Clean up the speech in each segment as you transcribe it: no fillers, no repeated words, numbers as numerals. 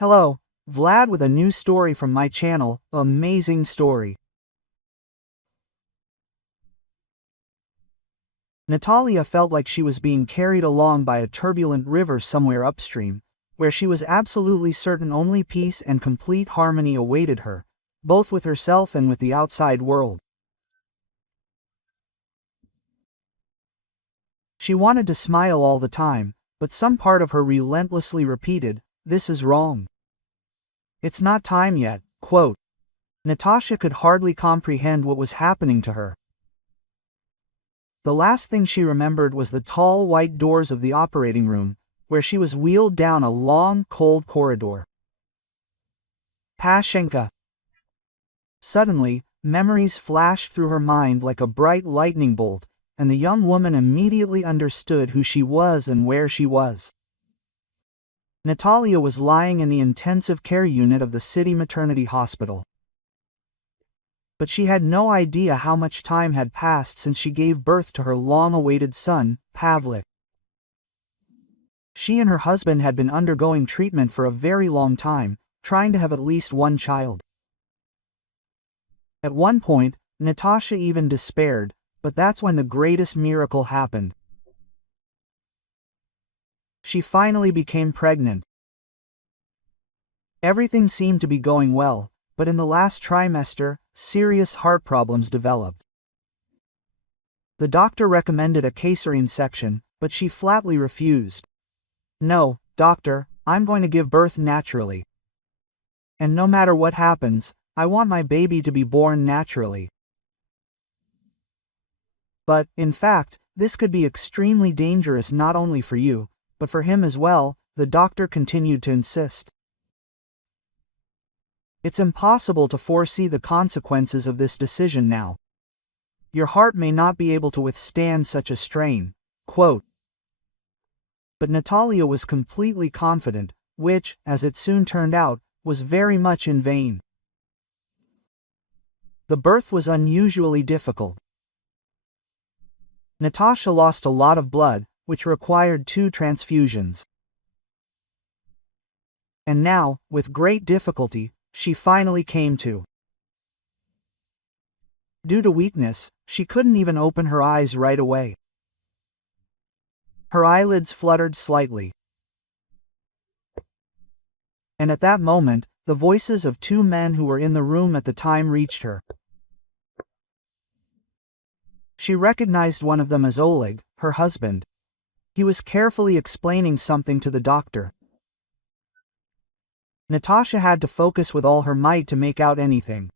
Hello, Vlad with a new story from my channel, Amazing Story. Natalia felt like she was being carried along by a turbulent river somewhere upstream, where she was absolutely certain only peace and complete harmony awaited her, both with herself and with the outside world. She wanted to smile all the time, but some part of her relentlessly repeated, "This is wrong. It's not time yet." Quote. Natasha could hardly comprehend what was happening to her. The last thing she remembered was the tall white doors of the operating room, where she was wheeled down a long, cold corridor. Pashenka. Suddenly, memories flashed through her mind like a bright lightning bolt, and the young woman immediately understood who she was and where she was. Natalia was lying in the intensive care unit of the city maternity hospital. But she had no idea how much time had passed since she gave birth to her long-awaited son, Pavlik. She and her husband had been undergoing treatment for a very long time, trying to have at least one child. At one point, Natasha even despaired, but that's when the greatest miracle happened. She finally became pregnant. Everything seemed to be going well, but in the last trimester, serious heart problems developed. The doctor recommended a cesarean section, but she flatly refused. "No, doctor, I'm going to give birth naturally. And no matter what happens, I want my baby to be born naturally." But, in fact, this could be extremely dangerous not only for you, but for him as well, the doctor continued to insist. It's impossible to foresee the consequences of this decision now. Your heart may not be able to withstand such a strain. Quote. But Natalia was completely confident, which, as it soon turned out, was very much in vain. The birth was unusually difficult. Natasha lost a lot of blood, which required 2 transfusions. And now, with great difficulty, she finally came to. Due to weakness, she couldn't even open her eyes right away. Her eyelids fluttered slightly. And at that moment, the voices of 2 men who were in the room at the time reached her. She recognized one of them as Oleg, her husband. He was carefully explaining something to the doctor. Natasha had to focus with all her might to make out anything.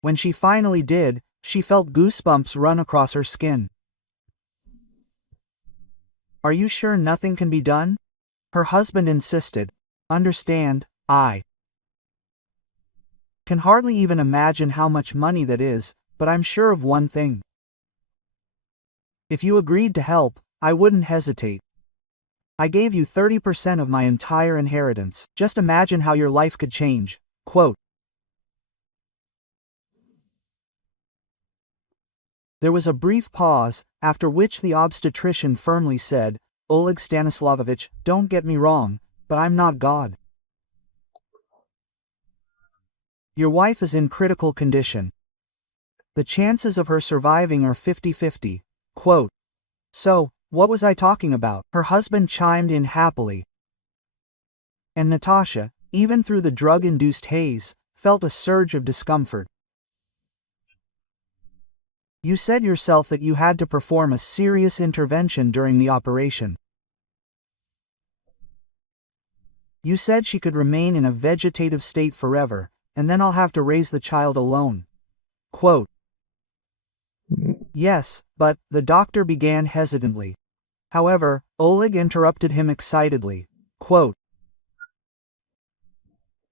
When she finally did, she felt goosebumps run across her skin. "Are you sure nothing can be done?" her husband insisted. "Understand, I can hardly even imagine how much money that is, but I'm sure of one thing. If you agreed to help, I wouldn't hesitate. I gave you 30% of my entire inheritance. Just imagine how your life could change." Quote. There was a brief pause, after which the obstetrician firmly said, "Oleg Stanislavovich, don't get me wrong, but I'm not God. Your wife is in critical condition. The chances of her surviving are 50-50. Quote. So, what was I talking about? Her husband chimed in happily. And Natasha, even through the drug-induced haze, felt a surge of discomfort. You said yourself that you had to perform a serious intervention during the operation. You said she could remain in a vegetative state forever, and then I'll have to raise the child alone. Quote. Yes, but, the doctor began hesitantly. However, Oleg interrupted him excitedly. Quote.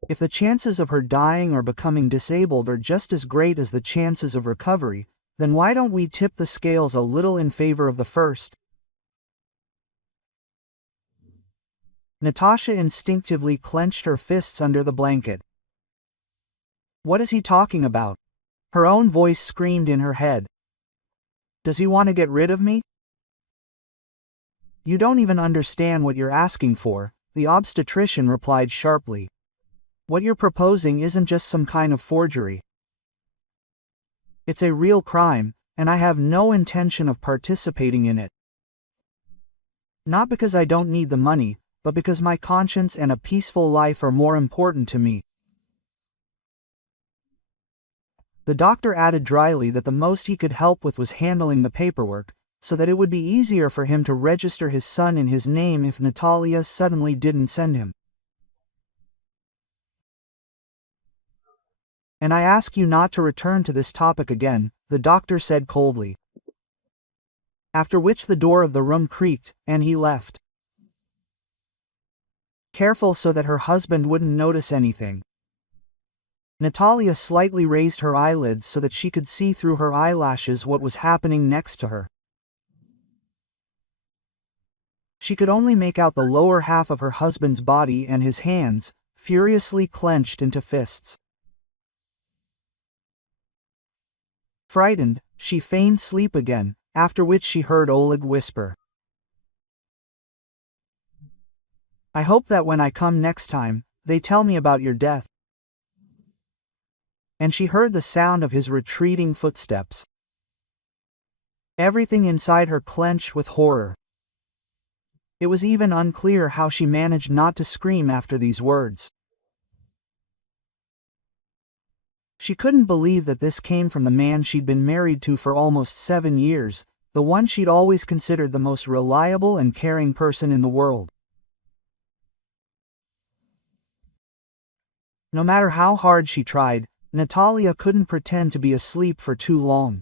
If the chances of her dying or becoming disabled are just as great as the chances of recovery, then why don't we tip the scales a little in favor of the first? Natasha instinctively clenched her fists under the blanket. What is he talking about? Her own voice screamed in her head. Does he want to get rid of me? You don't even understand what you're asking for, the obstetrician replied sharply. What you're proposing isn't just some kind of forgery. It's a real crime, and I have no intention of participating in it. Not because I don't need the money, but because my conscience and a peaceful life are more important to me. The doctor added dryly that the most he could help with was handling the paperwork, so that it would be easier for him to register his son in his name if Natalia suddenly didn't send him. And I ask you not to return to this topic again, the doctor said coldly. After which the door of the room creaked, and he left. Careful so that her husband wouldn't notice anything. Natalia slightly raised her eyelids so that she could see through her eyelashes what was happening next to her. She could only make out the lower half of her husband's body and his hands, furiously clenched into fists. Frightened, she feigned sleep again, after which she heard Oleg whisper, "I hope that when I come next time, they tell me about your death." And she heard the sound of his retreating footsteps. Everything inside her clenched with horror. It was even unclear how she managed not to scream after these words. She couldn't believe that this came from the man she'd been married to for almost 7 years, the one she'd always considered the most reliable and caring person in the world. No matter how hard she tried, Natalia couldn't pretend to be asleep for too long.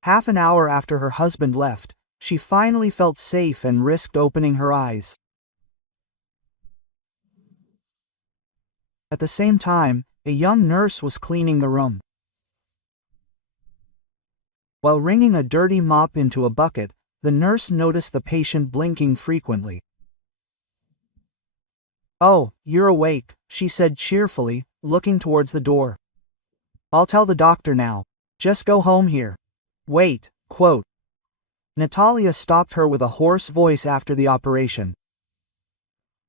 Half an hour after her husband left, she finally felt safe and risked opening her eyes. At the same time, a young nurse was cleaning the room. While wringing a dirty mop into a bucket, the nurse noticed the patient blinking frequently. "Oh, you're awake," she said cheerfully, looking towards the door. "I'll tell the doctor now. Just go home here." "Wait, quote." Natalia stopped her with a hoarse voice after the operation.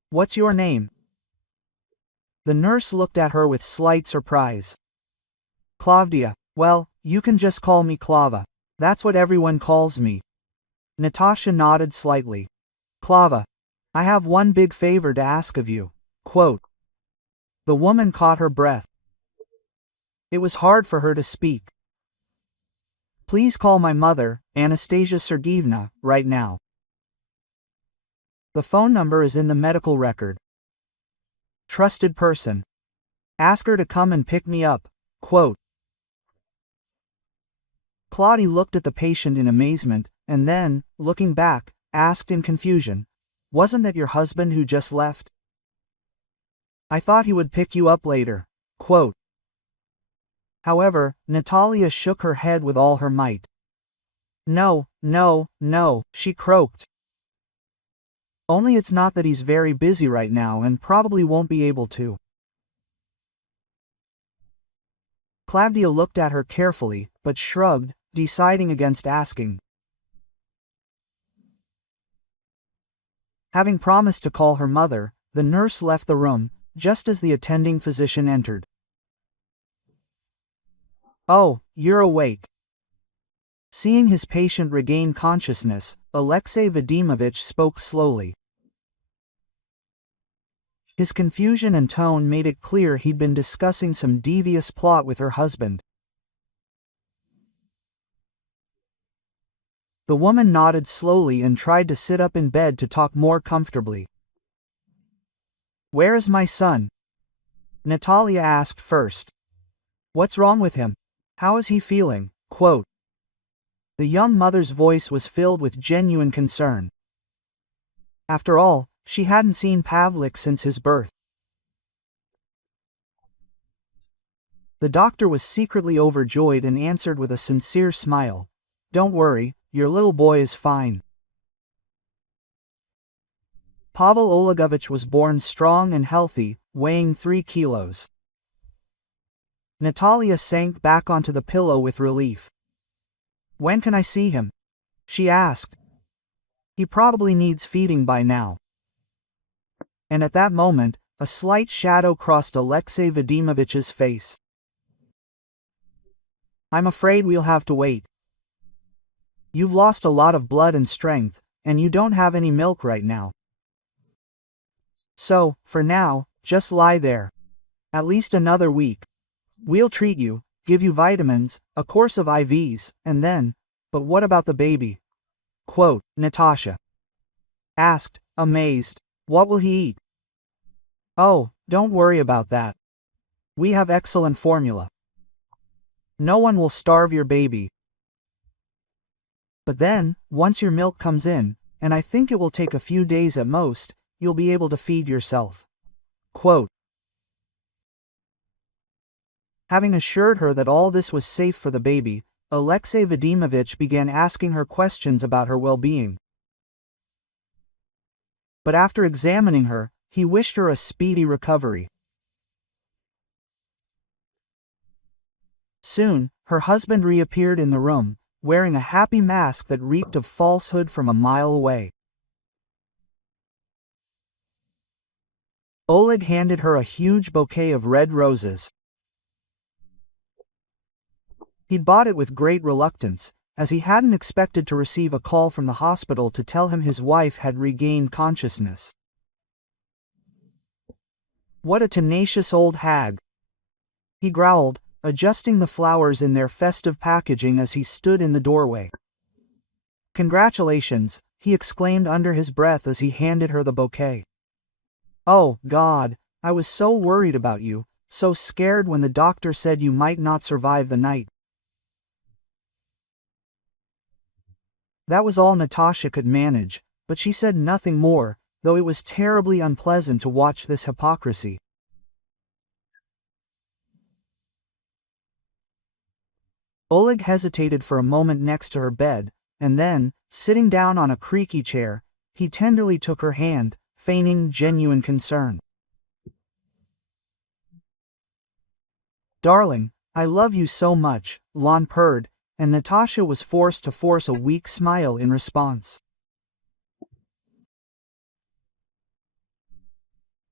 "What's your name?" The nurse looked at her with slight surprise. "Claudia. Well, you can just call me Clava. That's what everyone calls me." Natasha nodded slightly. "Clava, I have one big favor to ask of you." Quote. The woman caught her breath. It was hard for her to speak. "Please call my mother, Anastasia Sergeyevna, right now. The phone number is in the medical record. Trusted person. Ask her to come and pick me up." Quote. Claudia looked at the patient in amazement, and then, looking back, asked in confusion, "Wasn't that your husband who just left?" "I thought he would pick you up later." Quote. However, Natalia shook her head with all her might. "No, no, no," she croaked. "Only it's not that he's very busy right now and probably won't be able to." Claudia looked at her carefully, but shrugged, deciding against asking. Having promised to call her mother, the nurse left the room, just as the attending physician entered. "Oh, you're awake." Seeing his patient regain consciousness, Alexei Vadimovich spoke slowly. His confusion and tone made it clear he'd been discussing some devious plot with her husband. The woman nodded slowly and tried to sit up in bed to talk more comfortably. "Where is my son?" Natalia asked first. "What's wrong with him? How is he feeling?" Quote. The young mother's voice was filled with genuine concern. After all, she hadn't seen Pavlik since his birth. The doctor was secretly overjoyed and answered with a sincere smile, "Don't worry, your little boy is fine." Pavel Olegovich was born strong and healthy, weighing 3 kilos. Natalia sank back onto the pillow with relief. "When can I see him?" she asked. He probably needs feeding by now. And at that moment, a slight shadow crossed Alexei Vadimovitch's face. I'm afraid we'll have to wait. You've lost a lot of blood and strength, and you don't have any milk right now. So, for now, just lie there. At least another week. We'll treat you, give you vitamins, a course of IVs, and then, but what about the baby? Quote, Natasha asked, amazed, what will he eat? Oh, don't worry about that. We have excellent formula. No one will starve your baby. But then, once your milk comes in, and I think it will take a few days at most, you'll be able to feed yourself. Quote. Having assured her that all this was safe for the baby, Alexei Vadimovich began asking her questions about her well-being. But after examining her, he wished her a speedy recovery. Soon, her husband reappeared in the room, wearing a happy mask that reeked of falsehood from a mile away. Oleg handed her a huge bouquet of red roses. He'd bought it with great reluctance, as he hadn't expected to receive a call from the hospital to tell him his wife had regained consciousness. What a tenacious old hag! He growled, adjusting the flowers in their festive packaging as he stood in the doorway. Congratulations, he exclaimed under his breath as he handed her the bouquet. Oh, God, I was so worried about you, so scared when the doctor said you might not survive the night. That was all Natasha could manage, but she said nothing more, though it was terribly unpleasant to watch this hypocrisy. Oleg hesitated for a moment next to her bed, and then, sitting down on a creaky chair, he tenderly took her hand, feigning genuine concern. Darling, I love you so much, Lon purred, and Natasha was forced to force a weak smile in response.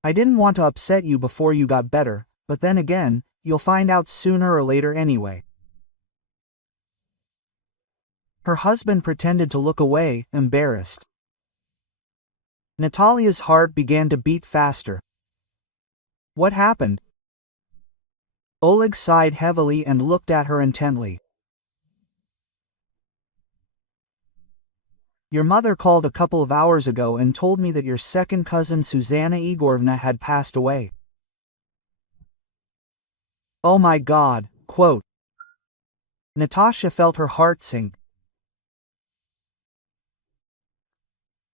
I didn't want to upset you before you got better, but then again, you'll find out sooner or later anyway. Her husband pretended to look away, embarrassed. Natalia's heart began to beat faster. What happened? Oleg sighed heavily and looked at her intently. Your mother called a couple of hours ago and told me that your second cousin Susanna Igorovna had passed away. Oh my God, quote. Natasha felt her heart sink.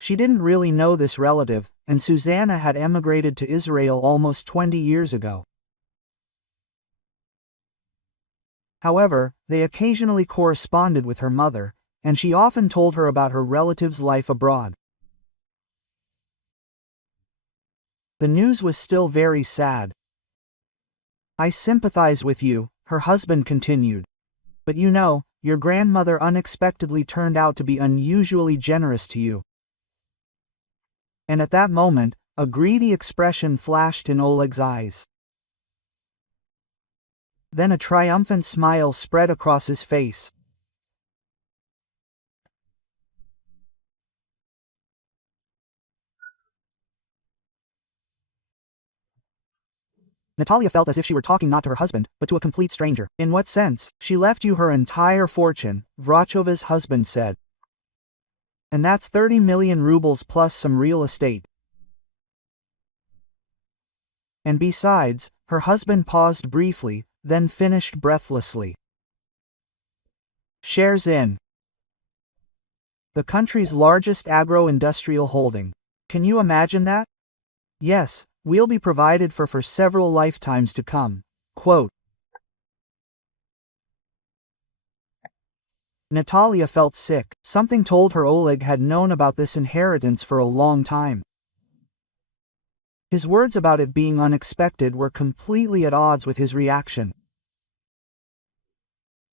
She didn't really know this relative, and Susanna had emigrated to Israel almost 20 years ago. However, they occasionally corresponded with her mother, and she often told her about her relative's life abroad. The news was still very sad. I sympathize with you, her husband continued. But you know, your grandmother unexpectedly turned out to be unusually generous to you. And at that moment, a greedy expression flashed in Oleg's eyes. Then a triumphant smile spread across his face. Natalia felt as if she were talking not to her husband, but to a complete stranger. In what sense? She left you her entire fortune, Vrachova's husband said. And that's 30 million rubles plus some real estate. And besides, her husband paused briefly, then finished breathlessly. Shares in the country's largest agro-industrial holding. Can you imagine that? Yes, we'll be provided for several lifetimes to come. Quote. Natalia felt sick. Something told her Oleg had known about this inheritance for a long time. His words about it being unexpected were completely at odds with his reaction.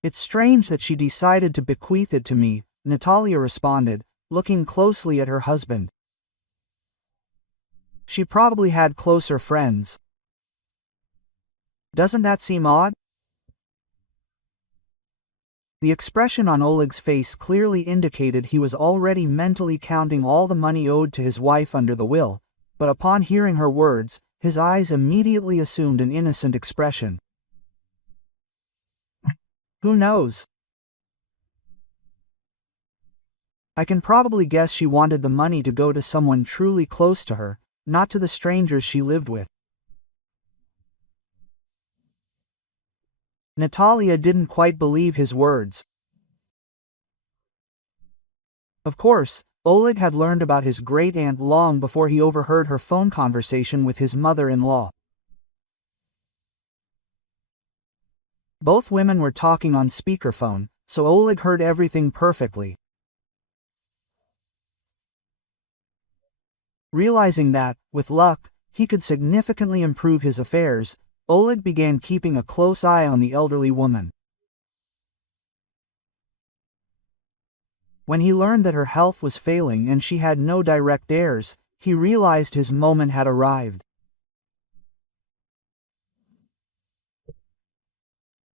It's strange that she decided to bequeath it to me, Natalia responded, looking closely at her husband. She probably had closer friends. Doesn't that seem odd? The expression on Oleg's face clearly indicated he was already mentally counting all the money owed to his wife under the will, but upon hearing her words, his eyes immediately assumed an innocent expression. Who knows? I can probably guess she wanted the money to go to someone truly close to her, not to the strangers she lived with. Natalia didn't quite believe his words. Of course, Oleg had learned about his great-aunt long before he overheard her phone conversation with his mother-in-law. Both women were talking on speakerphone, so Oleg heard everything perfectly. Realizing that, with luck, he could significantly improve his affairs, Oleg began keeping a close eye on the elderly woman. When he learned that her health was failing and she had no direct heirs, he realized his moment had arrived.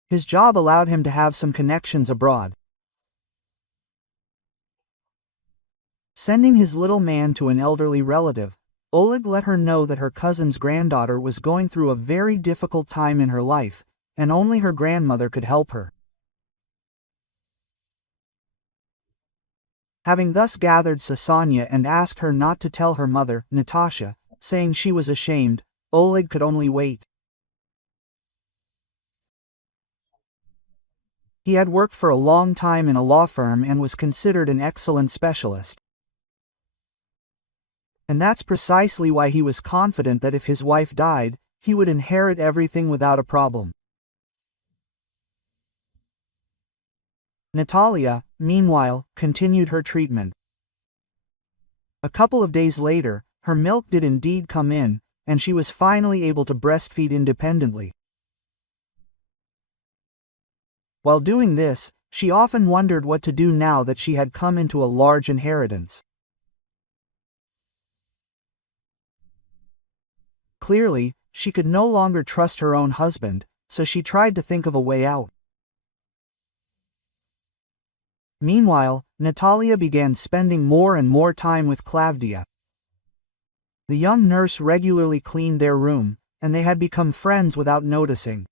His job allowed him to have some connections abroad. Sending his little man to an elderly relative, Oleg let her know that her cousin's granddaughter was going through a very difficult time in her life, and only her grandmother could help her. Having thus gathered Sasanya and asked her not to tell her mother, Natasha, saying she was ashamed, Oleg could only wait. He had worked for a long time in a law firm and was considered an excellent specialist. And that's precisely why he was confident that if his wife died, he would inherit everything without a problem. Natalia, meanwhile, continued her treatment. A couple of days later, her milk did indeed come in, and she was finally able to breastfeed independently. While doing this, she often wondered what to do now that she had come into a large inheritance. Clearly, she could no longer trust her own husband, so she tried to think of a way out. Meanwhile, Natalia began spending more and more time with Klavdia. The young nurse regularly cleaned their room, and they had become friends without noticing.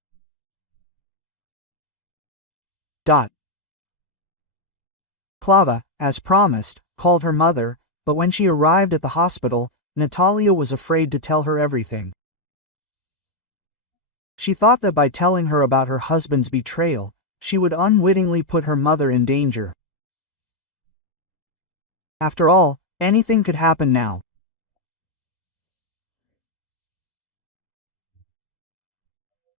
Klava, as promised, called her mother, but when she arrived at the hospital, Natalia was afraid to tell her everything. She thought that by telling her about her husband's betrayal, she would unwittingly put her mother in danger. After all, anything could happen now.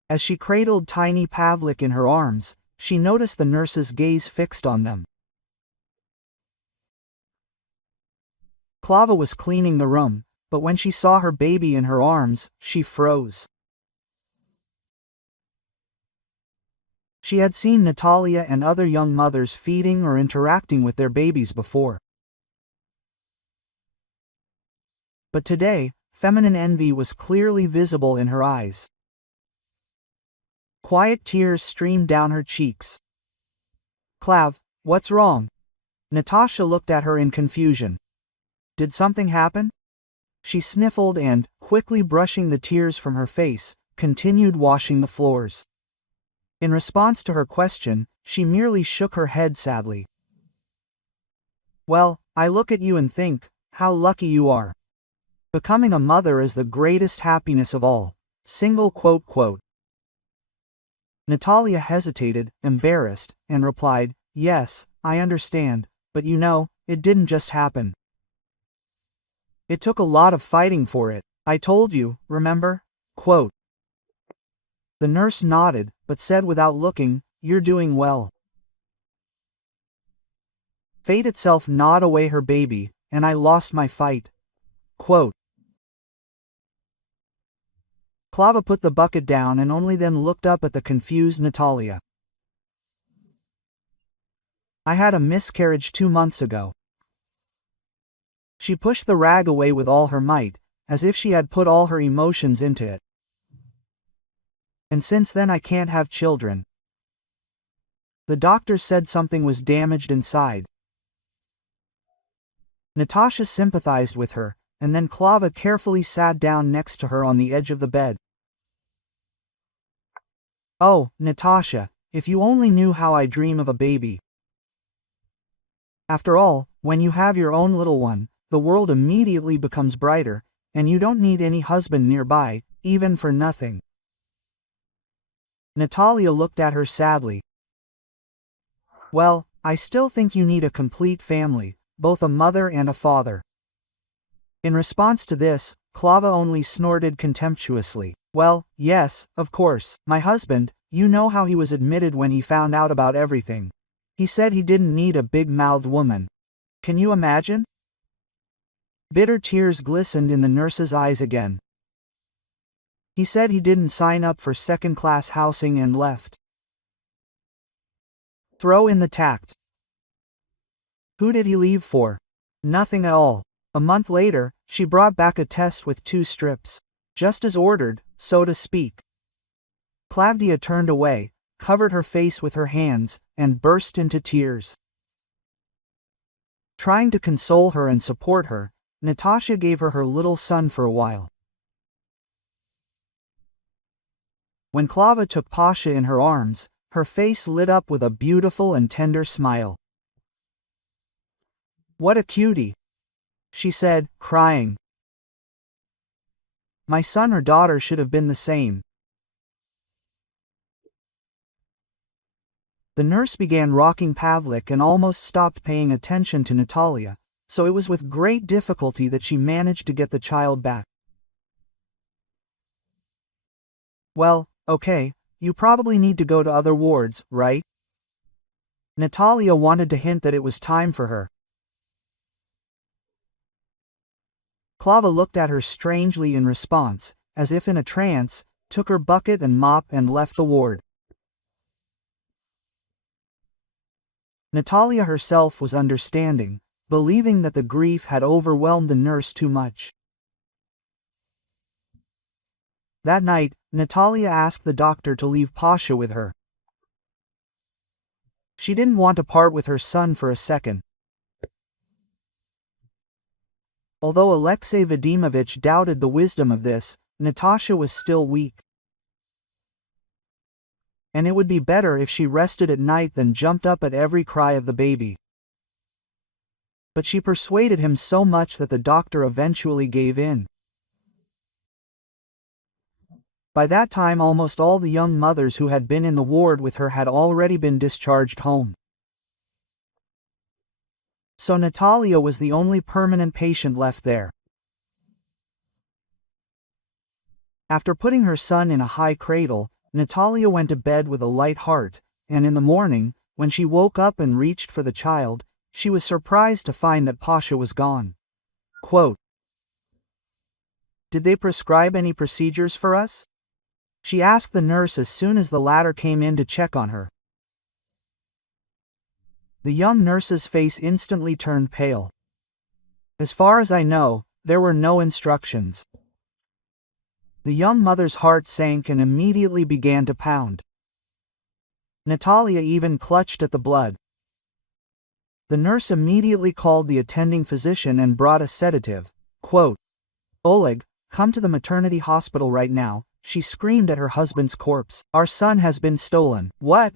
As she cradled tiny Pavlik in her arms, she noticed the nurse's gaze fixed on them. Klava was cleaning the room, but when she saw her baby in her arms, she froze. She had seen Natalia and other young mothers feeding or interacting with their babies before. But today, feminine envy was clearly visible in her eyes. Quiet tears streamed down her cheeks. Klav, what's wrong? Natasha looked at her in confusion. Did something happen? She sniffled and, quickly brushing the tears from her face, continued washing the floors. In response to her question, she merely shook her head sadly. Well, I look at you and think, how lucky you are. Becoming a mother is the greatest happiness of all. Single quote quote. Natalia hesitated, embarrassed, and replied, yes, I understand, but you know, it didn't just happen. It took a lot of fighting for it. I told you, remember? Quote. The nurse nodded, but said without looking, you're doing well. Fate itself gnawed away her baby, and I lost my fight. Quote. Klava put the bucket down and only then looked up at the confused Natalia. I had a miscarriage 2 months ago. She pushed the rag away with all her might, as if she had put all her emotions into it. And since then I can't have children. The doctor said something was damaged inside. Natasha sympathized with her, and then Klava carefully sat down next to her on the edge of the bed. Oh, Natasha, if you only knew how I dream of a baby. After all, when you have your own little one, the world immediately becomes brighter, and you don't need any husband nearby, even for nothing. Natalia looked at her sadly. Well, I still think you need a complete family, both a mother and a father. In response to this, Klava only snorted contemptuously. Well, yes, of course, my husband, you know how he was admitted when he found out about everything. He said he didn't need a big-mouthed woman. Can you imagine? Bitter tears glistened in the nurse's eyes again. He said he didn't sign up for second-class housing and left. Throw in the tact. Who did he leave for? Nothing at all. A month later, she brought back a test with 2 strips. Just as ordered, so to speak. Klavdia turned away, covered her face with her hands, and burst into tears. Trying to console her and support her, Natasha gave her her little son for a while. When Klava took Pasha in her arms, her face lit up with a beautiful and tender smile. What a cutie, she said, crying. My son or daughter should have been the same. The nurse began rocking Pavlik and almost stopped paying attention to Natalia, so it was with great difficulty that she managed to get the child back. Well, okay, you probably need to go to other wards, right? Natalia wanted to hint that it was time for her. Klava looked at her strangely in response, as if in a trance, took her bucket and mop and left the ward. Natalia herself was understanding, believing that the grief had overwhelmed the nurse too much. That night, Natalia asked the doctor to leave Pasha with her. She didn't want to part with her son for a second. Although Alexei Vadimovich doubted the wisdom of this, Natasha was still weak. And it would be better if she rested at night than jumped up at every cry of the baby. But she persuaded him so much that the doctor eventually gave in. By that time almost all the young mothers who had been in the ward with her had already been discharged home. So Natalia was the only permanent patient left there. After putting her son in a high cradle, Natalia went to bed with a light heart, and in the morning, when she woke up and reached for the child, she was surprised to find that Pasha was gone. Quote, "Did they prescribe any procedures for us?" she asked the nurse as soon as the latter came in to check on her. The young nurse's face instantly turned pale. As far as I know, there were no instructions. The young mother's heart sank and immediately began to pound. Natalia even clutched at the blood. The nurse immediately called the attending physician and brought a sedative. Quote, "Oleg, come to the maternity hospital right now," she screamed at her husband's corpse. "Our son has been stolen." What?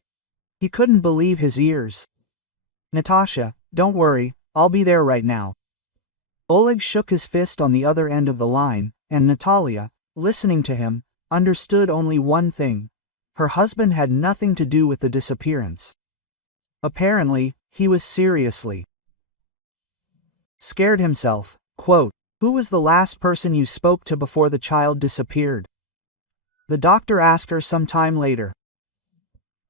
He couldn't believe his ears. "Natasha, don't worry, I'll be there right now." Oleg shook his fist on the other end of the line, and Natalia, listening to him, understood only one thing. Her husband had nothing to do with the disappearance. Apparently, he was seriously scared himself. Quote, "Who was the last person you spoke to before the child disappeared?" The doctor asked her some time later.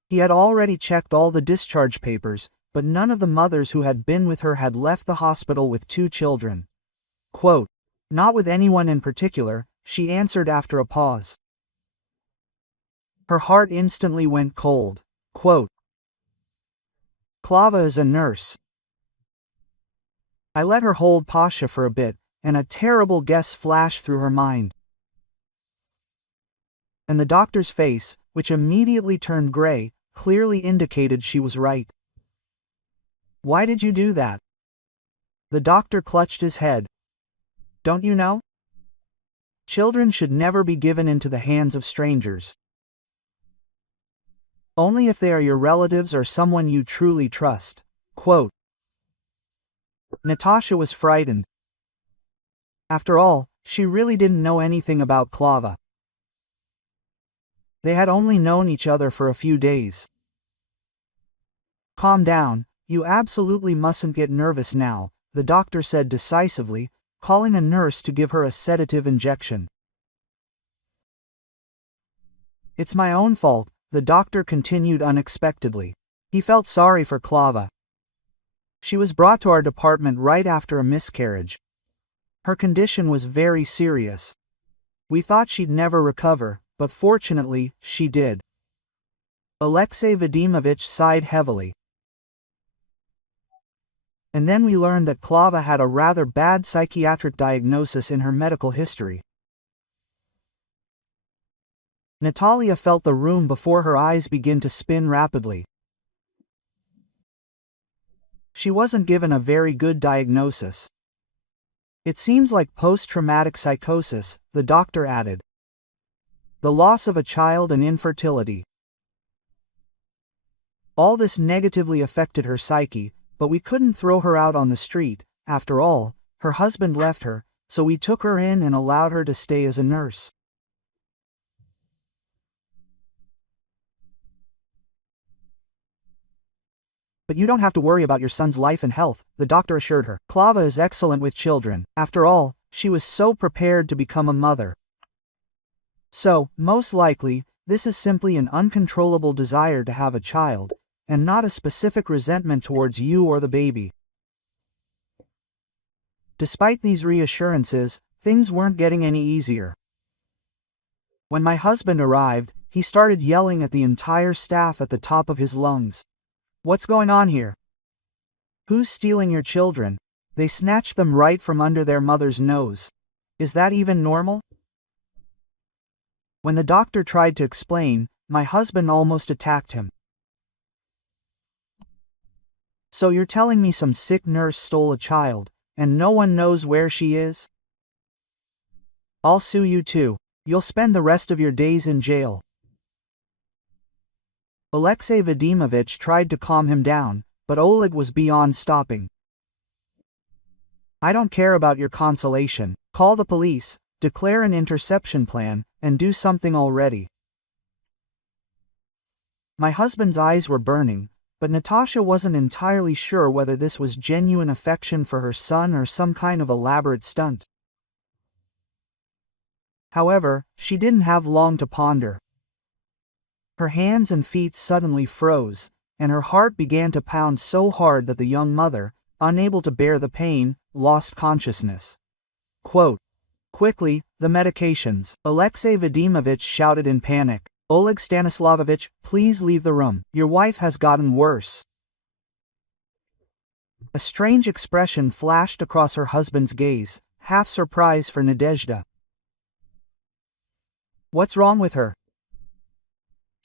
He had already checked all the discharge papers, but none of the mothers who had been with her had left the hospital with 2 children. Quote, "Not with anyone in particular," she answered after a pause. Her heart instantly went cold. Quote, Klava is a nurse. I let her hold Pasha for a bit, and a terrible guess flashed through her mind. And the doctor's face, which immediately turned gray, clearly indicated she was right. Why did you do that? The doctor clutched his head. Don't you know? Children should never be given into the hands of strangers. Only if they are your relatives or someone you truly trust. Quote. Natasha was frightened. After all, she really didn't know anything about Klava. They had only known each other for a few days. Calm down, you absolutely mustn't get nervous now, the doctor said decisively, calling a nurse to give her a sedative injection. It's my own fault, the doctor continued unexpectedly. He felt sorry for Klava. She was brought to our department right after a miscarriage. Her condition was very serious. We thought she'd never recover, but fortunately, she did. Alexei Vadimovich sighed heavily. And then we learned that Klava had a rather bad psychiatric diagnosis in her medical history. Natalia felt the room before her eyes begin to spin rapidly. She wasn't given a very good diagnosis. It seems like post-traumatic psychosis, the doctor added. The loss of a child and infertility. All this negatively affected her psyche, but we couldn't throw her out on the street. After all, her husband left her, so we took her in and allowed her to stay as a nurse. But you don't have to worry about your son's life and health, the doctor assured her. Klava is excellent with children. After all, she was so prepared to become a mother. So, most likely, this is simply an uncontrollable desire to have a child, and not a specific resentment towards you or the baby. Despite these reassurances, things weren't getting any easier. When my husband arrived, he started yelling at the entire staff at the top of his lungs. What's going on here? Who's stealing your children? They snatched them right from under their mother's nose. Is that even normal? When the doctor tried to explain, my husband almost attacked him. So you're telling me some sick nurse stole a child, and no one knows where she is? I'll sue you too. You'll spend the rest of your days in jail. Alexei Vadimovich tried to calm him down, but Oleg was beyond stopping. I don't care about your consolation. Call the police, declare an interception plan, and do something already. My husband's eyes were burning, but Natasha wasn't entirely sure whether this was genuine affection for her son or some kind of elaborate stunt. However, she didn't have long to ponder. Her hands and feet suddenly froze, and her heart began to pound so hard that the young mother, unable to bear the pain, lost consciousness. Quote. Quickly, the medications. Alexei Vadimovich shouted in panic. Oleg Stanislavovich, please leave the room. Your wife has gotten worse. A strange expression flashed across her husband's gaze, half surprise for Nadezhda. What's wrong with her?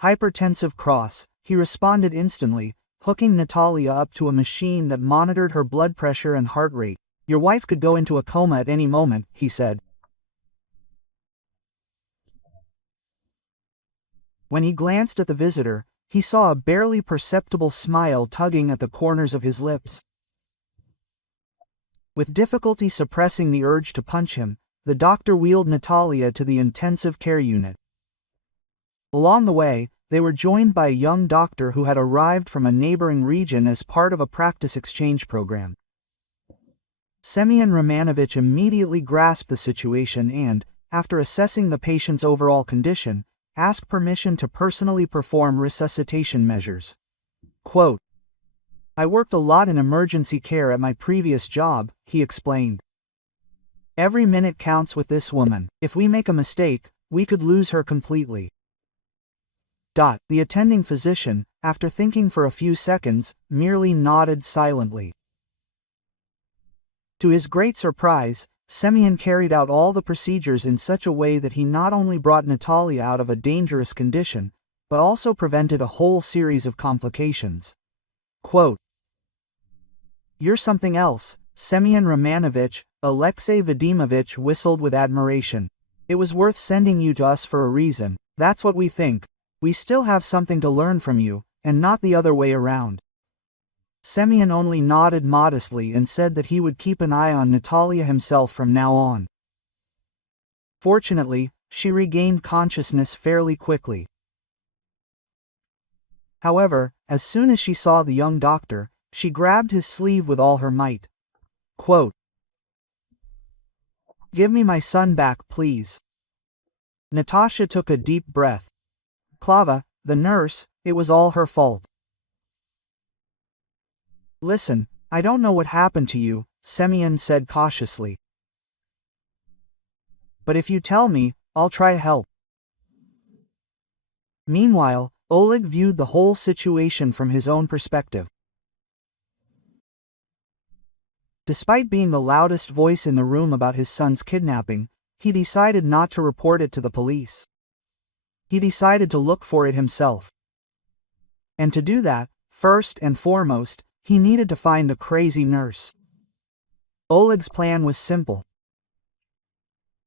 Hypertensive cross, he responded instantly, hooking Natalia up to a machine that monitored her blood pressure and heart rate. Your wife could go into a coma at any moment, he said. When he glanced at the visitor, he saw a barely perceptible smile tugging at the corners of his lips. With difficulty suppressing the urge to punch him, the doctor wheeled Natalia to the intensive care unit. Along the way, they were joined by a young doctor who had arrived from a neighboring region as part of a practice exchange program. Semyon Romanovich immediately grasped the situation and, after assessing the patient's overall condition, asked permission to personally perform resuscitation measures. Quote, I worked a lot in emergency care at my previous job, he explained. Every minute counts with this woman. If we make a mistake, we could lose her completely. The attending physician, after thinking for a few seconds, merely nodded silently. To his great surprise, Semyon carried out all the procedures in such a way that he not only brought Natalia out of a dangerous condition, but also prevented a whole series of complications. Quote, "You're something else," Semyon Romanovich, Alexei Vadimovich whistled with admiration. "It was worth sending you to us for a reason. That's what we think. We still have something to learn from you, and not the other way around." Semyon only nodded modestly and said that he would keep an eye on Natalia himself from now on. Fortunately, she regained consciousness fairly quickly. However, as soon as she saw the young doctor, she grabbed his sleeve with all her might. Quote, "Give me my son back, please." Natasha took a deep breath. Klava, the nurse, it was all her fault. "Listen, I don't know what happened to you," Semyon said cautiously. "But if you tell me, I'll try to help." Meanwhile, Oleg viewed the whole situation from his own perspective. Despite being the loudest voice in the room about his son's kidnapping, he decided not to report it to the police. He decided to look for it himself. And to do that, first and foremost, he needed to find the crazy nurse. Oleg's plan was simple.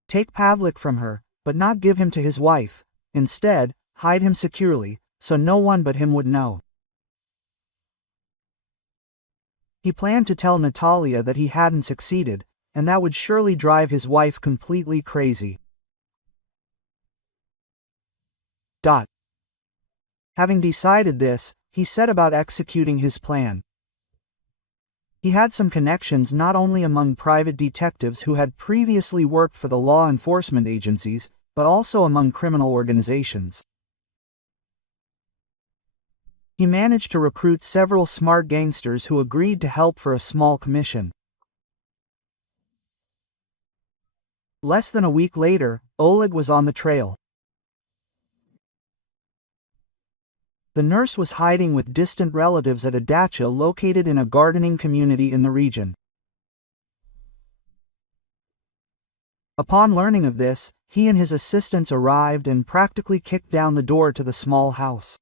Take Pavlik from her, but not give him to his wife. Instead, hide him securely, so no one but him would know. He planned to tell Natalia that he hadn't succeeded, and that would surely drive his wife completely crazy. Having decided this, he set about executing his plan. He had some connections not only among private detectives who had previously worked for the law enforcement agencies, but also among criminal organizations. He managed to recruit several smart gangsters who agreed to help for a small commission. Less than a week later, Oleg was on the trail. The nurse was hiding with distant relatives at a dacha located in a gardening community in the region. Upon learning of this, he and his assistants arrived and practically kicked down the door to the small house.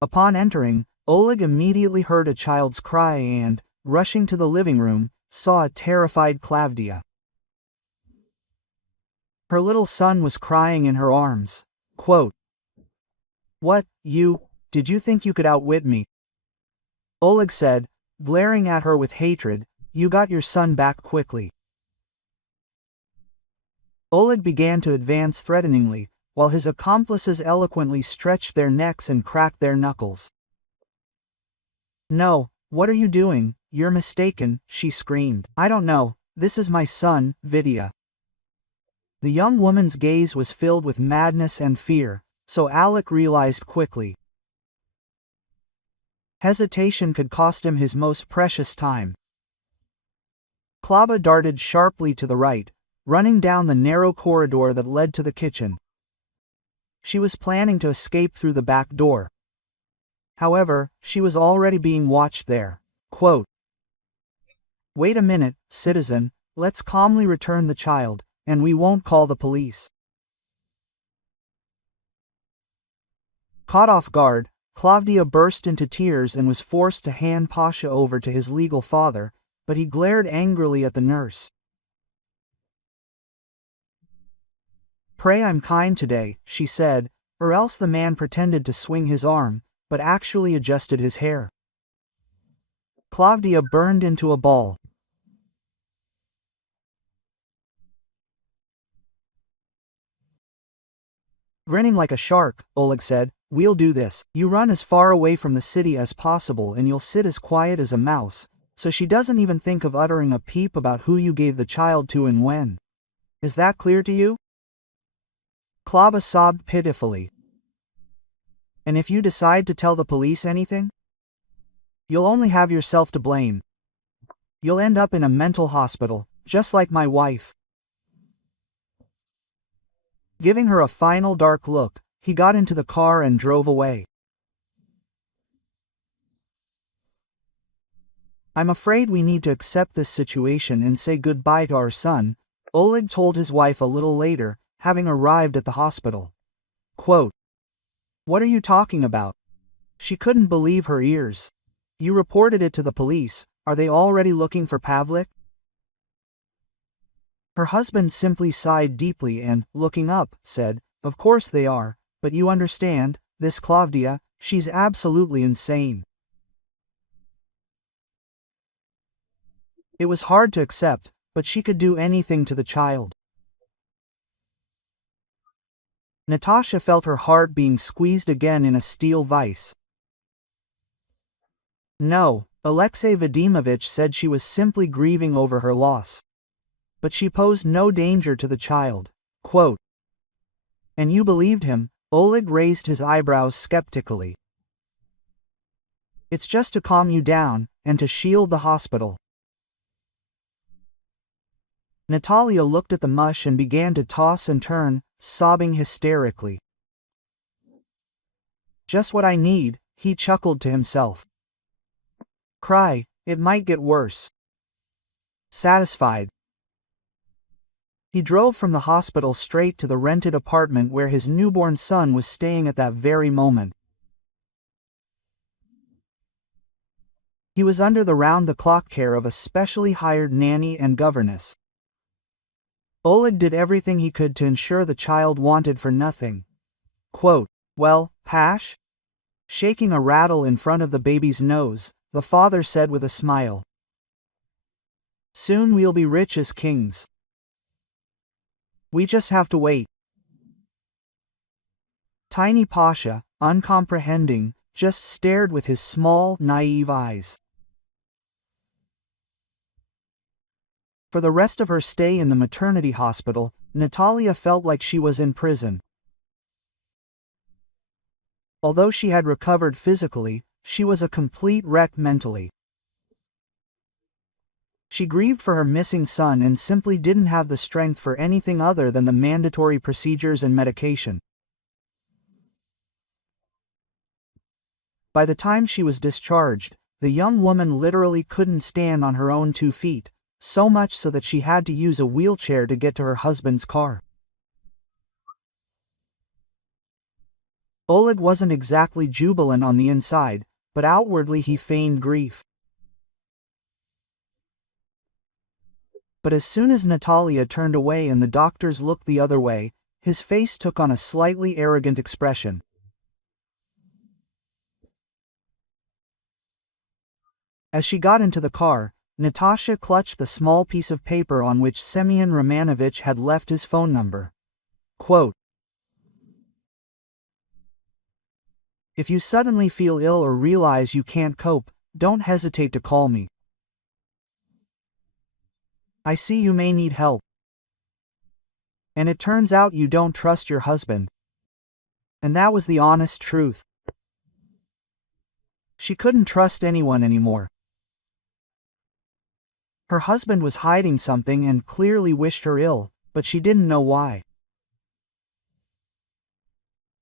Upon entering, Oleg immediately heard a child's cry and, rushing to the living room, saw a terrified Klavdia. Her little son was crying in her arms. Quote, "What, did you think you could outwit me?" Oleg said, glaring at her with hatred. "You got your son back quickly." Oleg began to advance threateningly, while his accomplices eloquently stretched their necks and cracked their knuckles. "No, what are you doing? You're mistaken," she screamed. "I don't know, this is my son, Vidya." The young woman's gaze was filled with madness and fear, so Alec realized quickly. Hesitation could cost him his most precious time. Klava darted sharply to the right, running down the narrow corridor that led to the kitchen. She was planning to escape through the back door. However, she was already being watched there. Quote, "Wait a minute, citizen, let's calmly return the child, and we won't call the police." Caught off guard, Klavdia burst into tears and was forced to hand Pasha over to his legal father, but he glared angrily at the nurse. "Pray I'm kind today," she said, or else the man pretended to swing his arm, but actually adjusted his hair. Klavdia burned into a ball. Grinning like a shark, Oleg said, "We'll do this. You run as far away from the city as possible and you'll sit as quiet as a mouse, so she doesn't even think of uttering a peep about who you gave the child to and when. Is that clear to you?" Klava sobbed pitifully. "And if you decide to tell the police anything? You'll only have yourself to blame. You'll end up in a mental hospital, just like my wife." Giving her a final dark look, he got into the car and drove away. "I'm afraid we need to accept this situation and say goodbye to our son," Oleg told his wife a little later, having arrived at the hospital. Quote, "What are you talking about?" She couldn't believe her ears. "You reported it to the police. Are they already looking for Pavlik?" Her husband simply sighed deeply and, looking up, said, "Of course they are, but you understand, this Klavdia, she's absolutely insane." It was hard to accept, but she could do anything to the child. Natasha felt her heart being squeezed again in a steel vice. No, Alexei Vadimovich said she was simply grieving over her loss. But she posed no danger to the child. Quote, "And you believed him?" Oleg raised his eyebrows skeptically. "It's just to calm you down, and to shield the hospital." Natalia looked at the mush and began to toss and turn, sobbing hysterically. "Just what I need," he chuckled to himself. "Cry, it might get worse." Satisfied, he drove from the hospital straight to the rented apartment where his newborn son was staying at that very moment. He was under the round-the-clock care of a specially hired nanny and governess. Oleg did everything he could to ensure the child wanted for nothing. Quote, "Well, Pash?" Shaking a rattle in front of the baby's nose, the father said with a smile. "Soon we'll be rich as kings. We just have to wait." Tiny Pasha, uncomprehending, just stared with his small, naive eyes. For the rest of her stay in the maternity hospital, Natalia felt like she was in prison. Although she had recovered physically, she was a complete wreck mentally. She grieved for her missing son and simply didn't have the strength for anything other than the mandatory procedures and medication. By the time she was discharged, the young woman literally couldn't stand on her own 2 feet, so much so that she had to use a wheelchair to get to her husband's car. Oleg wasn't exactly jubilant on the inside, but outwardly he feigned grief. But as soon as Natalia turned away and the doctors looked the other way, his face took on a slightly arrogant expression. As she got into the car, Natasha clutched the small piece of paper on which Semyon Romanovich had left his phone number. Quote, "If you suddenly feel ill or realize you can't cope, don't hesitate to call me. I see you may need help. And it turns out you don't trust your husband." And that was the honest truth. She couldn't trust anyone anymore. Her husband was hiding something and clearly wished her ill, but she didn't know why.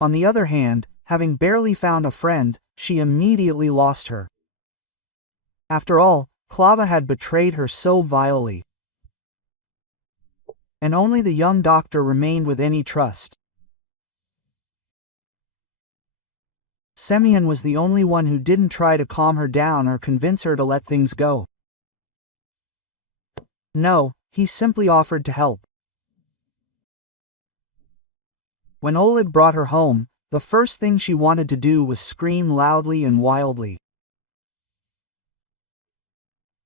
On the other hand, having barely found a friend, she immediately lost her. After all, Klava had betrayed her so vilely. And only the young doctor remained with any trust. Semyon was the only one who didn't try to calm her down or convince her to let things go. No, he simply offered to help. When Oleg brought her home, the first thing she wanted to do was scream loudly and wildly.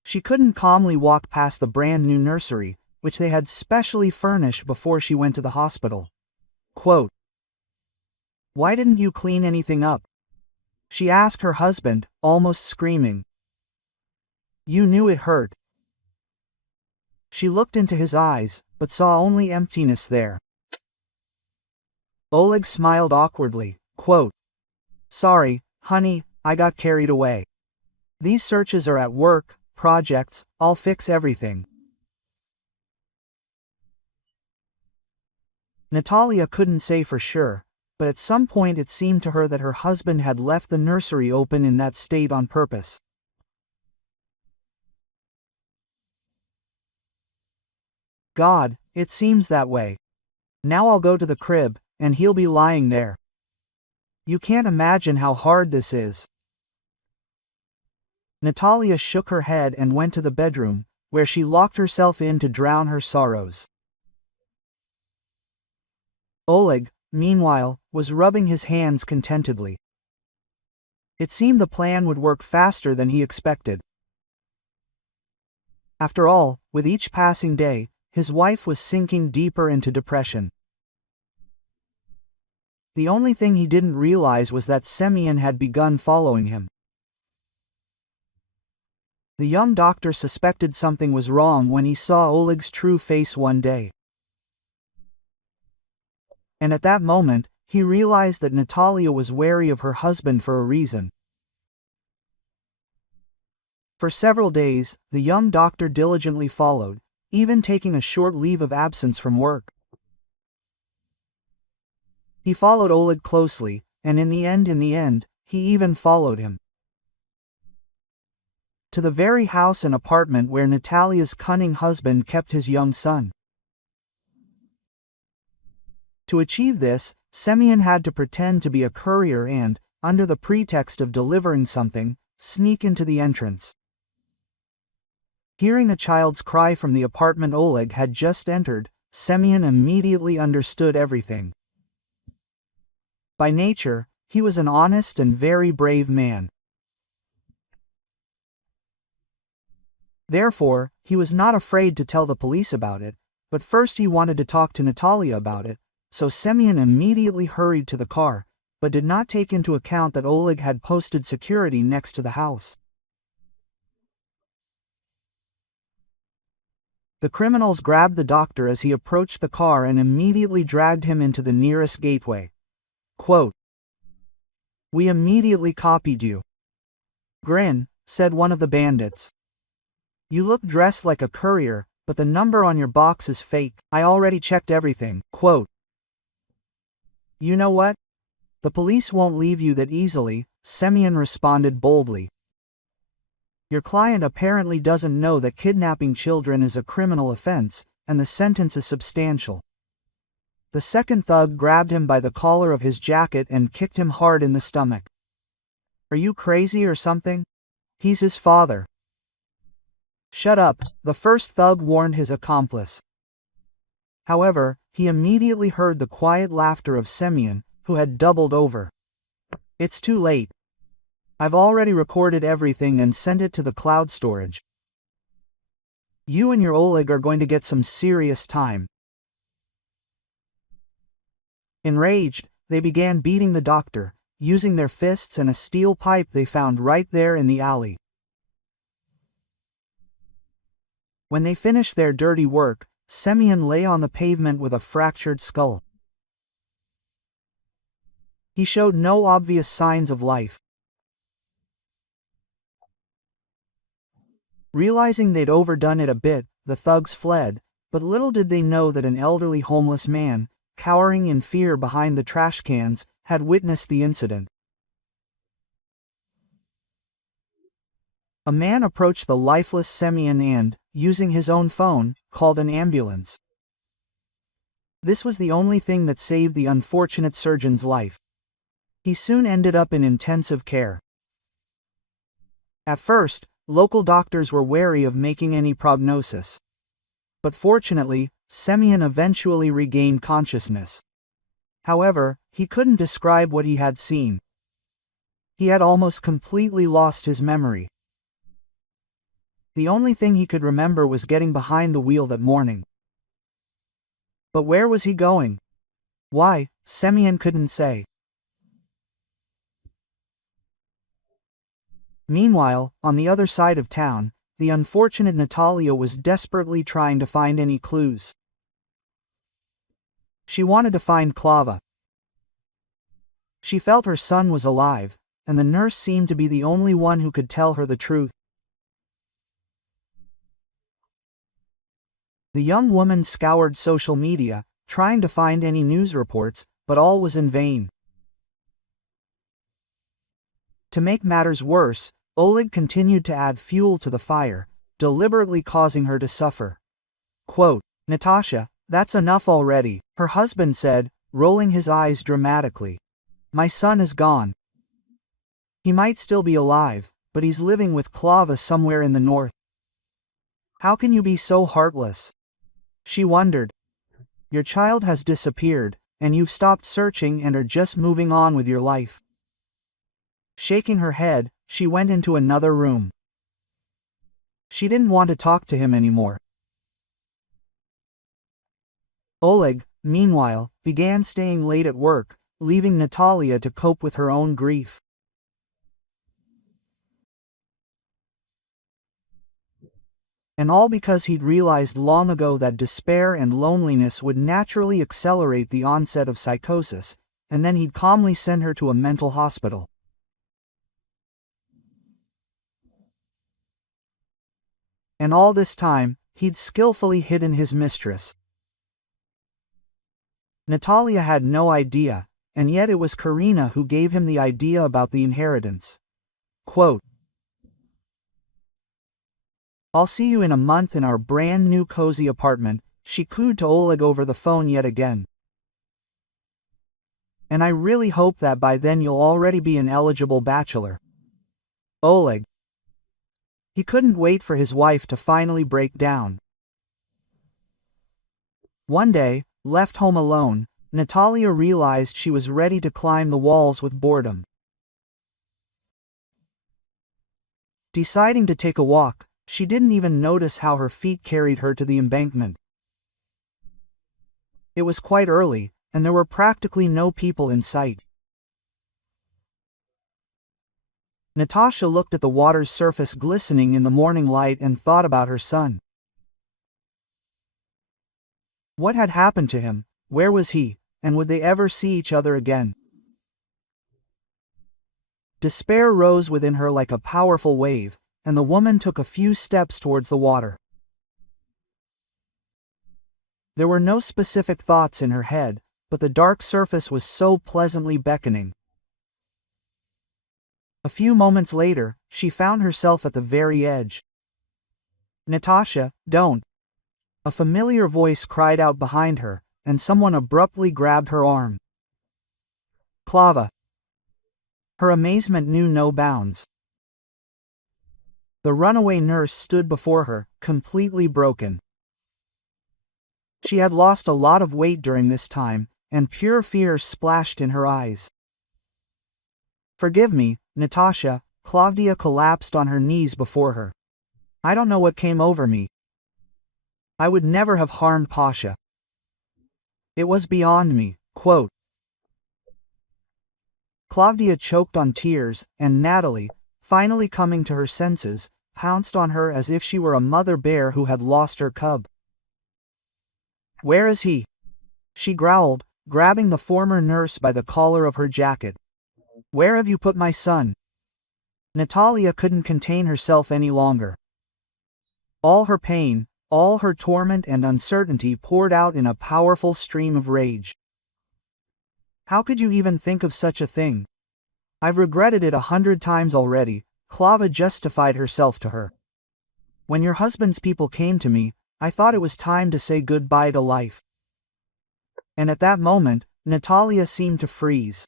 She couldn't calmly walk past the brand new nursery, which they had specially furnished before she went to the hospital. Quote, "Why didn't you clean anything up?" she asked her husband, almost screaming. "You knew it hurt." She looked into his eyes, but saw only emptiness there. Oleg smiled awkwardly. Quote, "Sorry, honey, I got carried away. These searches are at work, projects, I'll fix everything." Natalia couldn't say for sure, but at some point it seemed to her that her husband had left the nursery open in that state on purpose. God, it seems that way. Now I'll go to the crib, and he'll be lying there. You can't imagine how hard this is. Natalia shook her head and went to the bedroom, where she locked herself in to drown her sorrows. Oleg, meanwhile, was rubbing his hands contentedly. It seemed the plan would work faster than he expected. After all, with each passing day, his wife was sinking deeper into depression. The only thing he didn't realize was that Semyon had begun following him. The young doctor suspected something was wrong when he saw Oleg's true face one day. And at that moment, he realized that Natalia was wary of her husband for a reason. For several days, the young doctor diligently followed, even taking a short leave of absence from work. He followed Oleg closely, and in the end, he even followed him to the very house and apartment where Natalia's cunning husband kept his young son. To achieve this, Semyon had to pretend to be a courier and, under the pretext of delivering something, sneak into the entrance. Hearing a child's cry from the apartment Oleg had just entered, Semyon immediately understood everything. By nature, he was an honest and very brave man. Therefore, he was not afraid to tell the police about it, but first he wanted to talk to Natalia about it, so Semyon immediately hurried to the car, but did not take into account that Oleg had posted security next to the house. The criminals grabbed the doctor as he approached the car and immediately dragged him into the nearest gateway. Quote, "We immediately copied you. Grin," said one of the bandits. "You look dressed like a courier, but the number on your box is fake. I already checked everything." Quote, "You know what? The police won't leave you that easily," Semyon responded boldly. "Your client apparently doesn't know that kidnapping children is a criminal offense, and the sentence is substantial." The second thug grabbed him by the collar of his jacket and kicked him hard in the stomach. "Are you crazy or something? He's his father." "Shut up," the first thug warned his accomplice. However, he immediately heard the quiet laughter of Semyon, who had doubled over. "It's too late. I've already recorded everything and sent it to the cloud storage. You and your Oleg are going to get some serious time." Enraged, they began beating the doctor, using their fists and a steel pipe they found right there in the alley. When they finished their dirty work, Semyon lay on the pavement with a fractured skull. He showed no obvious signs of life. Realizing they'd overdone it a bit, the thugs fled, but little did they know that an elderly homeless man, cowering in fear behind the trash cans, had witnessed the incident. A man approached the lifeless Semyon and, using his own phone, called an ambulance. This was the only thing that saved the unfortunate surgeon's life. He soon ended up in intensive care. At first, local doctors were wary of making any prognosis. But fortunately, Semyon eventually regained consciousness. However, he couldn't describe what he had seen. He had almost completely lost his memory. The only thing he could remember was getting behind the wheel that morning. But where was he going? Why, Semyon couldn't say. Meanwhile, on the other side of town, the unfortunate Natalia was desperately trying to find any clues. She wanted to find Klava. She felt her son was alive, and the nurse seemed to be the only one who could tell her the truth. The young woman scoured social media, trying to find any news reports, but all was in vain. To make matters worse, Oleg continued to add fuel to the fire, deliberately causing her to suffer. Quote, "Natasha, that's enough already," her husband said, rolling his eyes dramatically. "My son is gone. He might still be alive, but he's living with Klava somewhere in the north. How can you be so heartless?" She wondered. "Your child has disappeared, and you've stopped searching and are just moving on with your life." Shaking her head, she went into another room. She didn't want to talk to him anymore. Oleg, meanwhile, began staying late at work, leaving Natalia to cope with her own grief. And all because he'd realized long ago that despair and loneliness would naturally accelerate the onset of psychosis, and then he'd calmly send her to a mental hospital. And all this time, he'd skillfully hidden his mistress. Natalia had no idea, and yet it was Karina who gave him the idea about the inheritance. Quote, "I'll see you in a month in our brand new cozy apartment," she cooed to Oleg over the phone yet again. "And I really hope that by then you'll already be an eligible bachelor." Oleg. He couldn't wait for his wife to finally break down. One day, left home alone, Natalia realized she was ready to climb the walls with boredom. Deciding to take a walk, she didn't even notice how her feet carried her to the embankment. It was quite early, and there were practically no people in sight. Natasha looked at the water's surface glistening in the morning light and thought about her son. What had happened to him? Where was he? And would they ever see each other again? Despair rose within her like a powerful wave, and the woman took a few steps towards the water. There were no specific thoughts in her head, but the dark surface was so pleasantly beckoning. A few moments later, she found herself at the very edge. "Natasha, don't!" A familiar voice cried out behind her, and someone abruptly grabbed her arm. Klava. Her amazement knew no bounds. The runaway nurse stood before her, completely broken. She had lost a lot of weight during this time, and pure fear splashed in her eyes. "Forgive me, Natasha," Claudia collapsed on her knees before her. "I don't know what came over me. I would never have harmed Pasha. It was beyond me." Quote. Claudia choked on tears, and Natalie, finally coming to her senses, pounced on her as if she were a mother bear who had lost her cub. "Where is he?" she growled, grabbing the former nurse by the collar of her jacket. "Where have you put my son?" Natalia couldn't contain herself any longer. All her pain, all her torment and uncertainty poured out in a powerful stream of rage. "How could you even think of such a thing? I've regretted it 100 times already," Klava justified herself to her. "When your husband's people came to me, I thought it was time to say goodbye to life." And at that moment, Natalia seemed to freeze.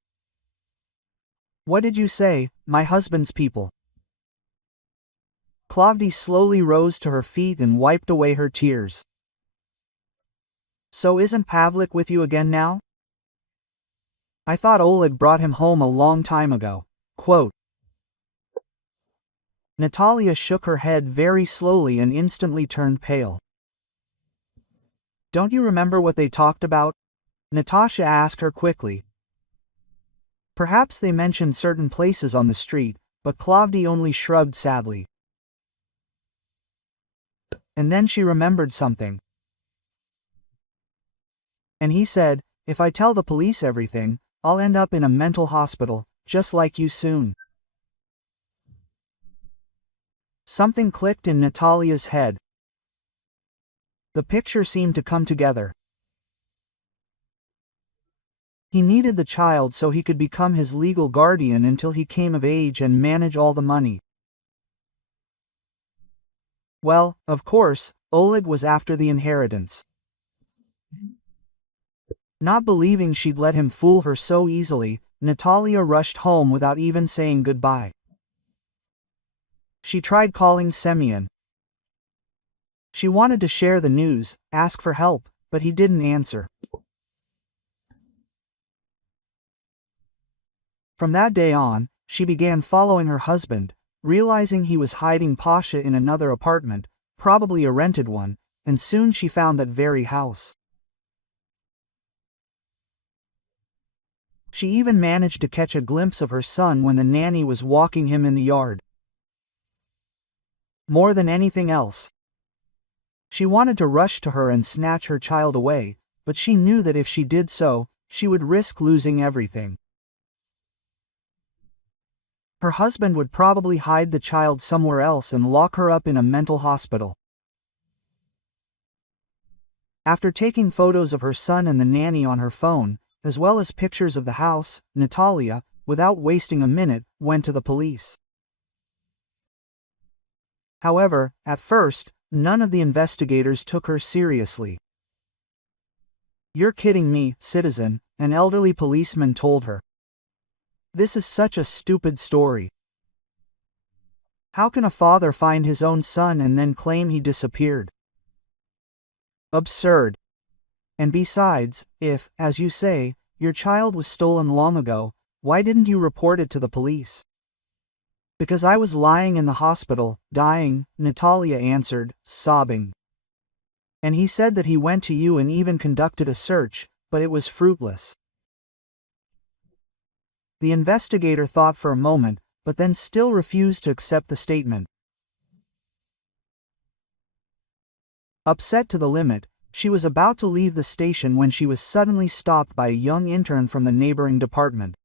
"What did you say, my husband's people?" Klavdi slowly rose to her feet and wiped away her tears. "So isn't Pavlik with you again now?" "I thought Oleg brought him home a long time ago." Quote. Natalia shook her head very slowly and instantly turned pale. "Don't you remember what they talked about?" Natasha asked her quickly. Perhaps they mentioned certain places on the street, but Klavdi only shrugged sadly. And then she remembered something. "And he said, if I tell the police everything, I'll end up in a mental hospital, just like you soon." Something clicked in Natalia's head. The picture seemed to come together. He needed the child so he could become his legal guardian until he came of age and manage all the money. Well, of course, Oleg was after the inheritance. Not believing she'd let him fool her so easily, Natalia rushed home without even saying goodbye. She tried calling Semyon. She wanted to share the news, ask for help, but he didn't answer. From that day on, she began following her husband, realizing he was hiding Pasha in another apartment, probably a rented one, and soon she found that very house. She even managed to catch a glimpse of her son when the nanny was walking him in the yard. More than anything else, she wanted to rush to her and snatch her child away, but she knew that if she did so, she would risk losing everything. Her husband would probably hide the child somewhere else and lock her up in a mental hospital. After taking photos of her son and the nanny on her phone, as well as pictures of the house, Natalia, without wasting a minute, went to the police. However, at first, none of the investigators took her seriously. "You're kidding me, citizen," an elderly policeman told her. "This is such a stupid story. How can a father find his own son and then claim he disappeared? Absurd. And besides, if, as you say, your child was stolen long ago, why didn't you report it to the police?" "Because I was lying in the hospital, dying," Natalia answered, sobbing. "And he said that he went to you and even conducted a search, but it was fruitless." The investigator thought for a moment, but then still refused to accept the statement. Upset to the limit, she was about to leave the station when she was suddenly stopped by a young intern from the neighboring department.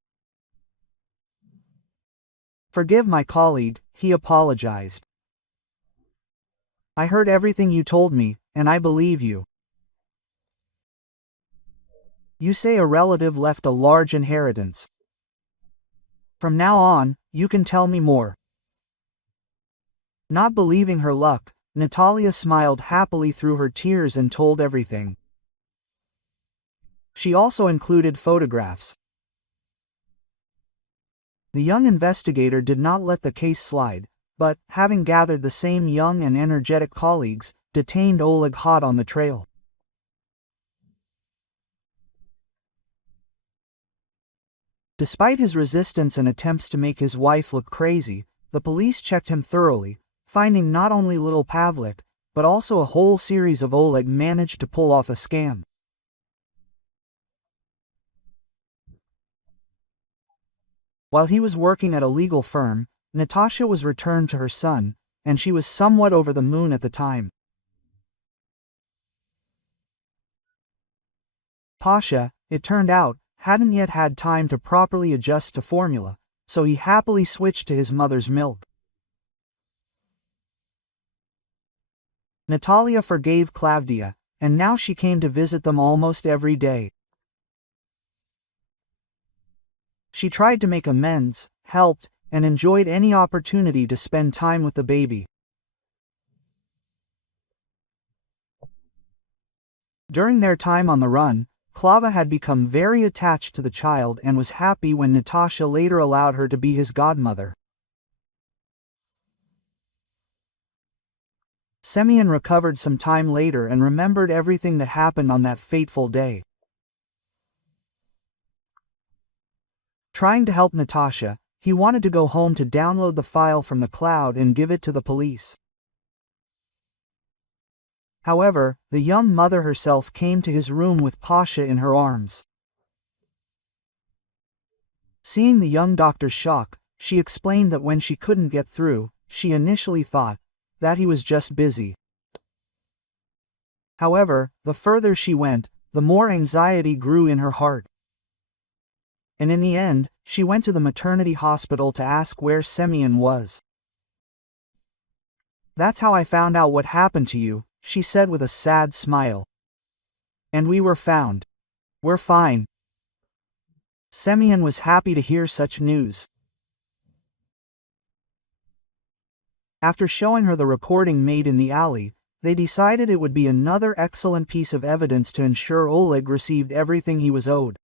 "Forgive my colleague," he apologized. "I heard everything you told me, and I believe you. You say a relative left a large inheritance. From now on, you can tell me more." Not believing her luck, Natalia smiled happily through her tears and told everything. She also included photographs. The young investigator did not let the case slide, but, having gathered the same young and energetic colleagues, detained Oleg hot on the trail. Despite his resistance and attempts to make his wife look crazy, the police checked him thoroughly, finding not only little Pavlik, but also a whole series of Oleg managed to pull off a scam. While he was working at a legal firm, Natasha was returned to her son, and she was somewhat over the moon at the time. Pasha, it turned out, hadn't yet had time to properly adjust to formula, so he happily switched to his mother's milk. Natalia forgave Klavdia, and now she came to visit them almost every day. She tried to make amends, helped, and enjoyed any opportunity to spend time with the baby. During their time on the run, Klava had become very attached to the child and was happy when Natasha later allowed her to be his godmother. Semyon recovered some time later and remembered everything that happened on that fateful day. Trying to help Natasha, he wanted to go home to download the file from the cloud and give it to the police. However, the young mother herself came to his room with Pasha in her arms. Seeing the young doctor's shock, she explained that when she couldn't get through, she initially thought that he was just busy. However, the further she went, the more anxiety grew in her heart. And in the end, she went to the maternity hospital to ask where Semyon was. "That's how I found out what happened to you," she said with a sad smile. "And we were found. We're fine." Semyon was happy to hear such news. After showing her the recording made in the alley, they decided it would be another excellent piece of evidence to ensure Oleg received everything he was owed.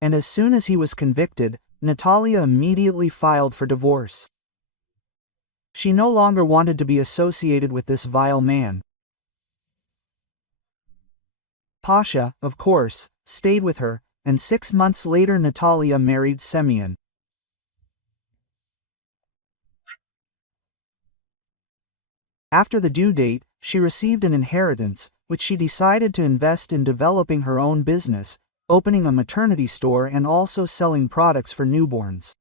And as soon as he was convicted, Natalia immediately filed for divorce. She no longer wanted to be associated with this vile man. Pasha, of course, stayed with her, and 6 months later Natalia married Semyon. After the due date, she received an inheritance, which she decided to invest in developing her own business, opening a maternity store and also selling products for newborns.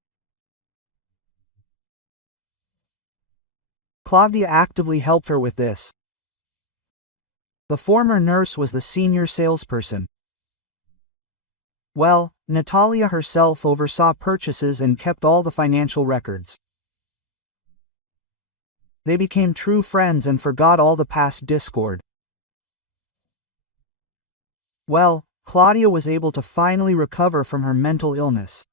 Claudia actively helped her with this. The former nurse was the senior salesperson. Well, Natalia herself oversaw purchases and kept all the financial records. They became true friends and forgot all the past discord. Well, Claudia was able to finally recover from her mental illness.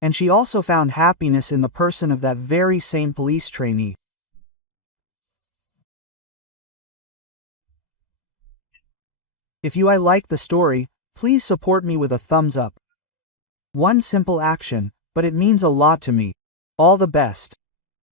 And she also found happiness in the person of that very same police trainee. If you like the story, please support me with a thumbs up. One simple action, but it means a lot to me. All the best.